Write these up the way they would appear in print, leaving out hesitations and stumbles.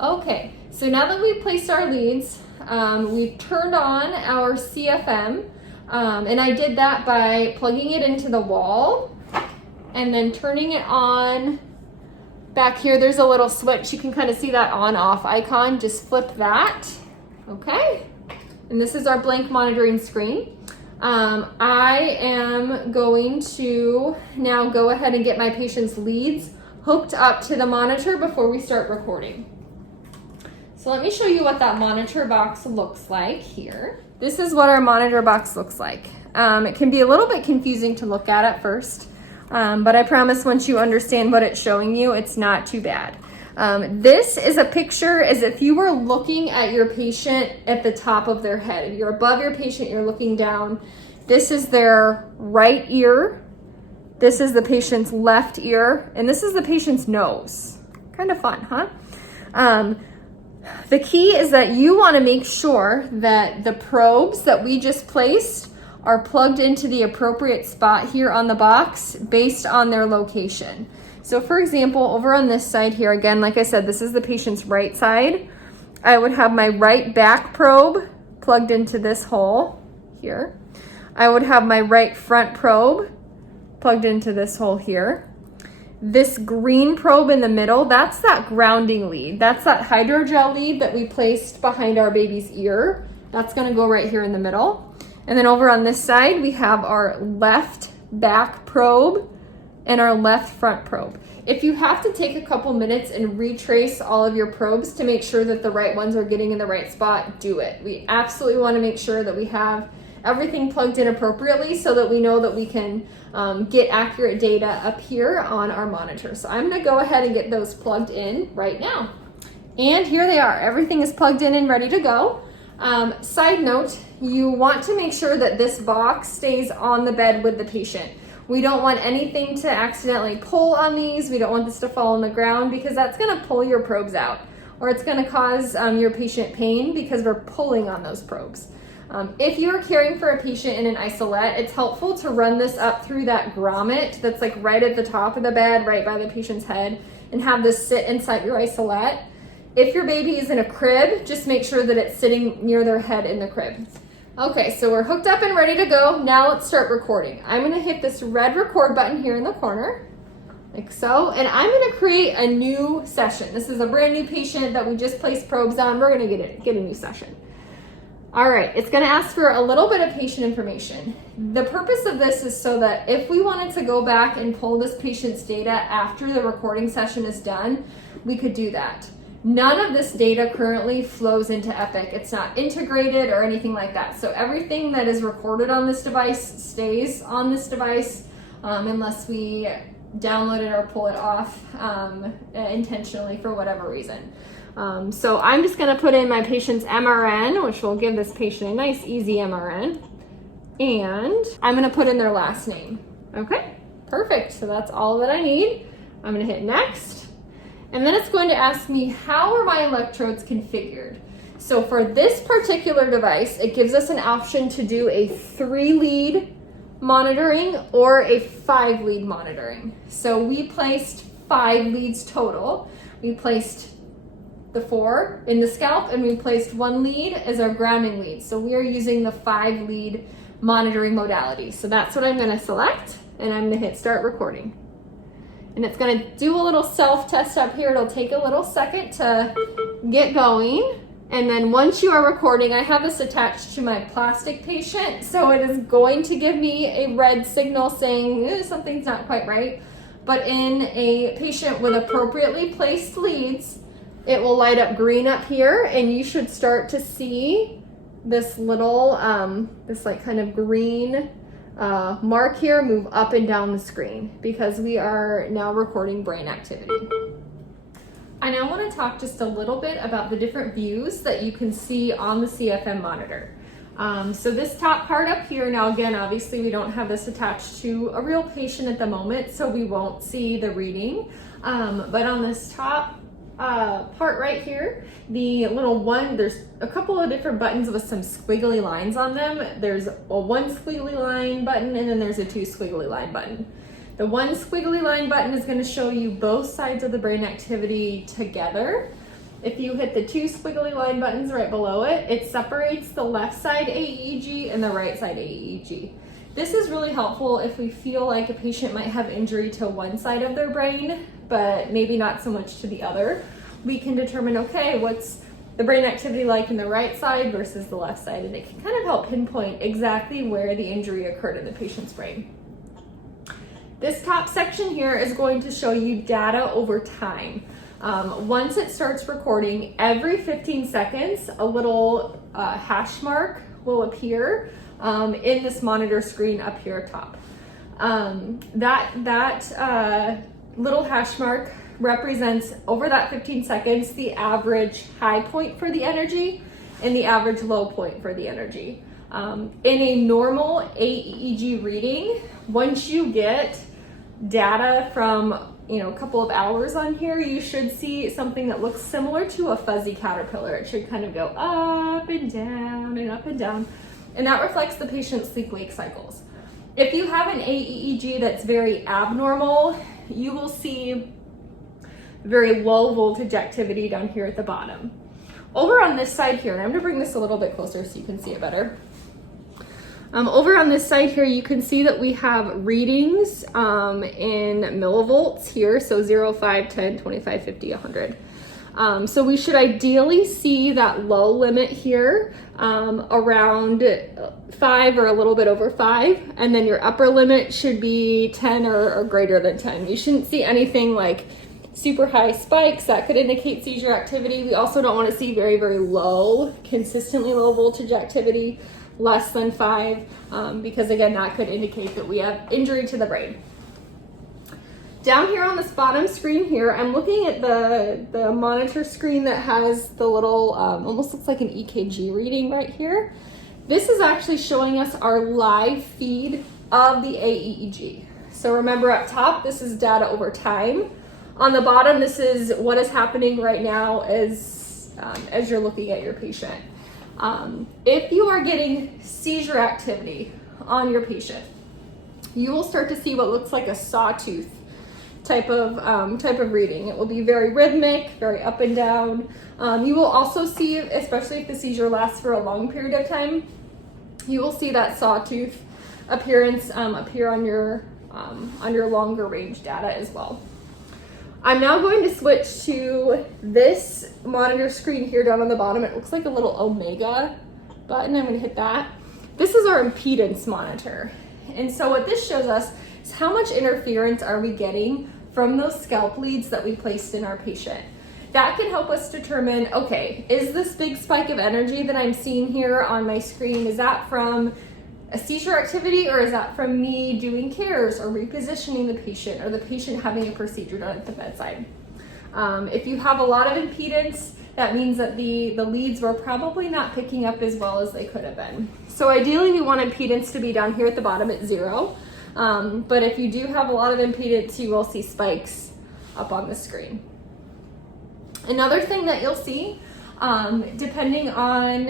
Okay, so now that we've placed our leads, we've turned on our CFM, and I did that by plugging it into the wall and then turning it on. Back here, there's a little switch. You can kind of see that on-off icon. Just flip that, okay? And this is our blank monitoring screen. I am going to now go ahead and get my patient's leads hooked up to the monitor before we start recording. So let me show you what that monitor box looks like here. This is what our monitor box looks like. It can be a little bit confusing to look at first, but I promise once you understand what it's showing you, it's not too bad. This is a picture as if you were looking at your patient at the top of their head. If you're above your patient, you're looking down. This is their right ear. This is the patient's left ear, and this is the patient's nose. Kind of fun, huh? The key is that you want to make sure that the probes that we just placed are plugged into the appropriate spot here on the box based on their location. So for example, over on this side here, again, like I said, this is the patient's right side. I would have my right back probe plugged into this hole here. I would have my right front probe plugged into this hole here. This green probe in the middle, that's that grounding lead. That's that hydrogel lead that we placed behind our baby's ear. That's gonna go right here in the middle. And then over on this side, we have our left back probe and our left front probe. If you have to take a couple minutes and retrace all of your probes to make sure that the right ones are getting in the right spot, do it. We absolutely wanna make sure that we have everything plugged in appropriately so that we know that we can get accurate data up here on our monitor. So I'm gonna go ahead and get those plugged in right now. And here they are. Everything is plugged in and ready to go. Side note, you want to make sure that this box stays on the bed with the patient. We don't want anything to accidentally pull on these. We don't want this to fall on the ground because that's gonna pull your probes out, or it's gonna cause your patient pain because we're pulling on those probes. If you're caring for a patient in an isolette, it's helpful to run this up through that grommet that's like right at the top of the bed, right by the patient's head, and have this sit inside your isolette. If your baby is in a crib, just make sure that it's sitting near their head in the crib. Okay, so we're hooked up and ready to go. Now let's start recording. I'm gonna hit this red record button here in the corner, like so, and I'm gonna create a new session. This is a brand new patient that we just placed probes on. We're gonna get a new session. All right, it's gonna ask for a little bit of patient information. The purpose of this is so that if we wanted to go back and pull this patient's data after the recording session is done, we could do that. None of this data currently flows into Epic. It's not integrated or anything like that. So everything that is recorded on this device stays on this device unless we download it or pull it off intentionally for whatever reason. So I'm just gonna put in my patient's MRN, which will give this patient a nice, easy MRN. And I'm gonna put in their last name. Okay, perfect. So that's all that I need. I'm gonna hit next. And then it's going to ask me, how are my electrodes configured? So for this particular device, it gives us an option to do a 3-lead monitoring or a 5-lead monitoring. So we placed 5 leads total. We placed the 4 in the scalp, and we placed 1 lead as our grounding lead. So we are using the 5-lead monitoring modality. So that's what I'm gonna select, and I'm gonna hit start recording. And it's gonna do a little self-test up here. It'll take a little second to get going. And then once you are recording, I have this attached to my plastic patient, so it is going to give me a red signal saying something's not quite right. But in a patient with appropriately placed leads, it will light up green up here, and you should start to see this little, this like kind of green mark here move up and down the screen because we are now recording brain activity. I now want to talk just a little bit about the different views that you can see on the CFM monitor. So this top part up here, now again, obviously we don't have this attached to a real patient at the moment, so we won't see the reading. But on this top part right here, the little one, there's a couple of different buttons with some squiggly lines on them. There's a 1 squiggly line button, and then there's a 2 squiggly line button. The 1 squiggly line button is going to show you both sides of the brain activity together. If you hit the 2 squiggly line buttons right below it, it separates the left side AEG and the right side AEG. This is really helpful if we feel like a patient might have injury to one side of their brain, but maybe not so much to the other. We can determine, okay, what's the brain activity like in the right side versus the left side, and it can kind of help pinpoint exactly where the injury occurred in the patient's brain. This top section here is going to show you data over time. Once it starts recording, every 15 seconds, a little hash mark will appear in this monitor screen up here top. That little hash mark represents, over that 15 seconds, the average high point for the energy and the average low point for the energy. In a normal AEG reading, once you get data from a couple of hours on here, you should see something that looks similar to a fuzzy caterpillar. It should kind of go up and down and up and down, and that reflects the patient's sleep-wake cycles. If you have an AEG that's very abnormal, you will see very low voltage activity down here at the bottom. Over on this side here, and I'm gonna bring this a little bit closer so you can see it better. Over on this side here, you can see that we have readings in millivolts here, so 0, 5, 10, 25, 50, 100. So we should ideally see that low limit here around 5 or a little bit over 5, and then your upper limit should be 10 or greater than 10. You shouldn't see anything like super high spikes that could indicate seizure activity. We also don't want to see very, very low, consistently low voltage activity, less than 5, because again, that could indicate that we have injury to the brain. Down here on this bottom screen here, I'm looking at the monitor screen that has the little, almost looks like an EKG reading right here. This is actually showing us our live feed of the AEG. So remember, up top, this is data over time. On the bottom, this is what is happening right now as you're looking at your patient. If you are getting seizure activity on your patient, you will start to see what looks like a sawtooth type of reading. It will be very rhythmic, very up and down. You will also see, especially if the seizure lasts for a long period of time, you will see that sawtooth appearance appear on your longer range data as well. I'm now going to switch to this monitor screen here down on the bottom. It looks like a little omega button. I'm going to hit that. This is our impedance monitor. And so what this shows us is how much interference are we getting from those scalp leads that we placed in our patient. That can help us determine, okay, is this big spike of energy that I'm seeing here on my screen, is that from a seizure activity, or is that from me doing cares or repositioning the patient, or the patient having a procedure done at the bedside? If you have a lot of impedance, that means that the leads were probably not picking up as well as they could have been. So ideally we want impedance to be down here at the bottom at 0. But if you do have a lot of impedance, you will see spikes up on the screen. Another thing that you'll see, depending on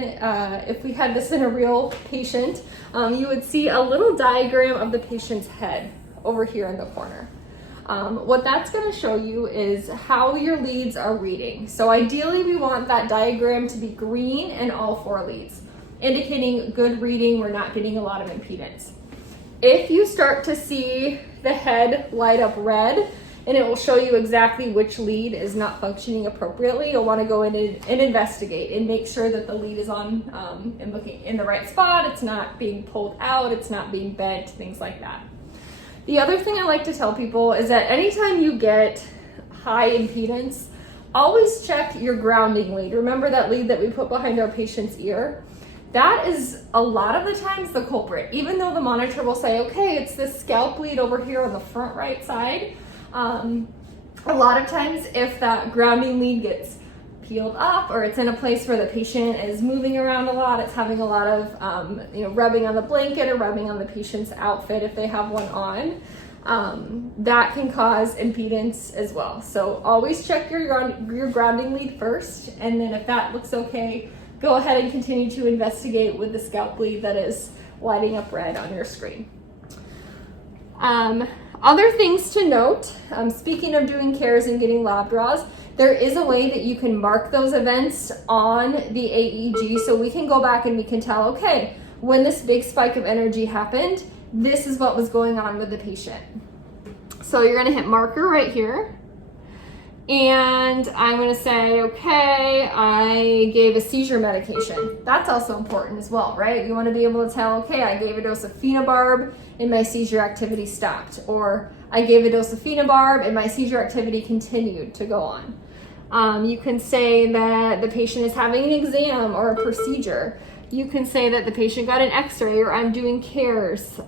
if we had this in a real patient, you would see a little diagram of the patient's head over here in the corner. What that's going to show you is how your leads are reading. So ideally we want that diagram to be green and all 4 leads, indicating good reading, we're not getting a lot of impedance. If you start to see the head light up red, and it will show you exactly which lead is not functioning appropriately, you'll want to go in and investigate and make sure that the lead is on and looking in the right spot, it's not being pulled out, it's not being bent, things like that. The other thing I like to tell people is that anytime you get high impedance, always check your grounding lead. Remember that lead that we put behind our patient's ear? That is a lot of the times the culprit. Even though the monitor will say, okay, it's this scalp lead over here on the front right side, a lot of times if that grounding lead gets peeled up, or it's in a place where the patient is moving around a lot, it's having a lot of rubbing on the blanket or rubbing on the patient's outfit if they have one on, that can cause impedance as well. So always check your grounding lead first, and then if that looks okay, go ahead and continue to investigate with the scalp lead that is lighting up red on your screen. Other things to note, speaking of doing cares and getting lab draws, There is a way that you can mark those events on the AEG, so we can go back and we can tell, okay, when this big spike of energy happened, this is what was going on with the patient. So you're gonna hit marker right here. And I'm gonna say, okay, I gave a seizure medication. That's also important as well, right? You wanna be able to tell, okay, I gave a dose of phenobarb and my seizure activity stopped. Or I gave a dose of phenobarb and my seizure activity continued to go on. You can say that the patient is having an exam or a procedure. You can say that the patient got an x-ray or I'm doing cares.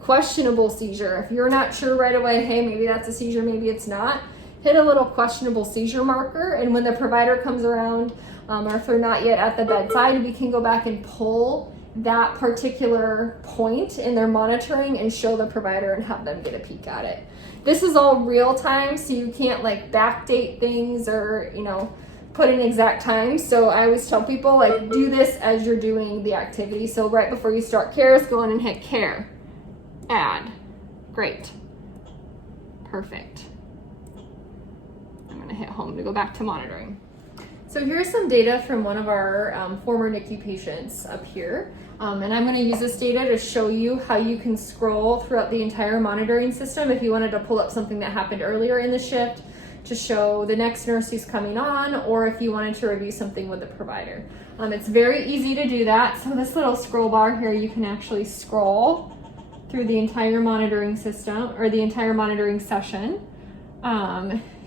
Questionable seizure. If you're not sure right away, hey, maybe that's a seizure, maybe it's not, hit a little questionable seizure marker, and when the provider comes around, or if they're not yet at the bedside, we can go back and pull that particular point in their monitoring and show the provider and have them get a peek at it. This is all real time, so you can't like backdate things or, you know, put an exact time. So I always tell people, like, do this as you're doing the activity. So right before you start cares, go in and hit care, add, great, perfect. I'm gonna hit home to go back to monitoring. So here's some data from one of our former NICU patients up here. And I'm gonna use this data to show you how you can scroll throughout the entire monitoring system if you wanted to pull up something that happened earlier in the shift to show the next nurse who's coming on, or if you wanted to review something with the provider. It's very easy to do that. So this little scroll bar here, you can actually scroll through the entire monitoring system or the entire monitoring session.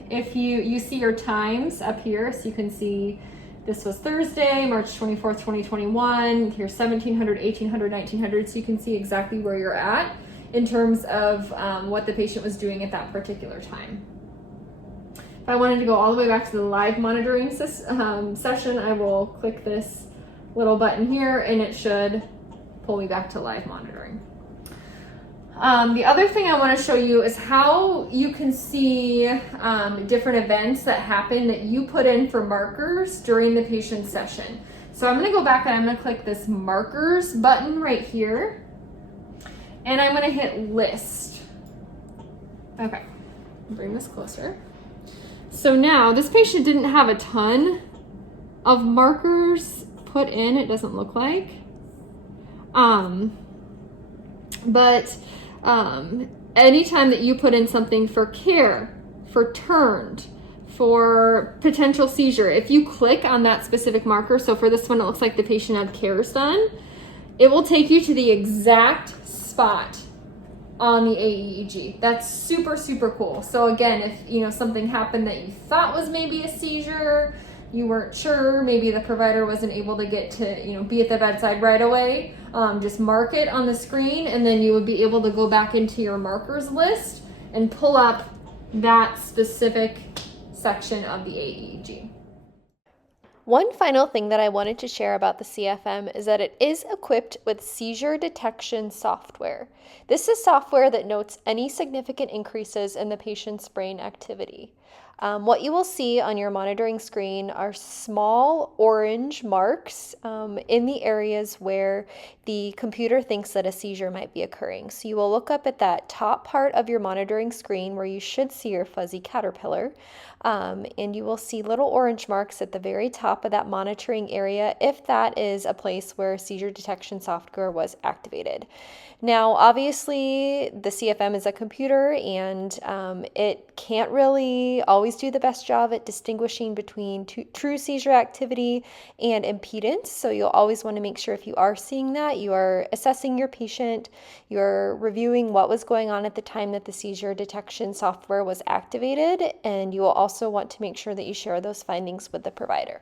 If you see your times up here, so you can see this was Thursday, March 24th, 2021, here's 1700, 1800, 1900, so you can see exactly where you're at in terms of what the patient was doing at that particular time. If I wanted to go all the way back to the live monitoring session, I will click this little button here and it should pull me back to live monitoring. The other thing I want to show you is how you can see different events that happen that you put in for markers during the patient session. So I'm going to go back and I'm going to click this markers button right here, and I'm going to hit list. Okay, bring this closer. So now this patient didn't have a ton of markers put in, it doesn't look like. Anytime that you put in something for care, for turned, for potential seizure, if you click on that specific marker, so for this one it looks like the patient had cares done, it will take you to the exact spot on the AEG. That's super, super cool. So again, if something happened that you thought was maybe a seizure, you weren't sure, maybe the provider wasn't able to get to be at the bedside right away, just mark it on the screen, and then you would be able to go back into your markers list and pull up that specific section of the AEG. One final thing that I wanted to share about the CFM is that it is equipped with seizure detection software. This is software that notes any significant increases in the patient's brain activity. What you will see on your monitoring screen are small orange marks in the areas where the computer thinks that a seizure might be occurring. So you will look up at that top part of your monitoring screen where you should see your fuzzy caterpillar, and you will see little orange marks at the very top of that monitoring area if that is a place where seizure detection software was activated. Now, obviously, the CFM is a computer, and it can't really always do the best job at distinguishing between true seizure activity and impedance. So you'll always want to make sure if you are seeing that, you are assessing your patient, you're reviewing what was going on at the time that the seizure detection software was activated, and you will also want to make sure that you share those findings with the provider.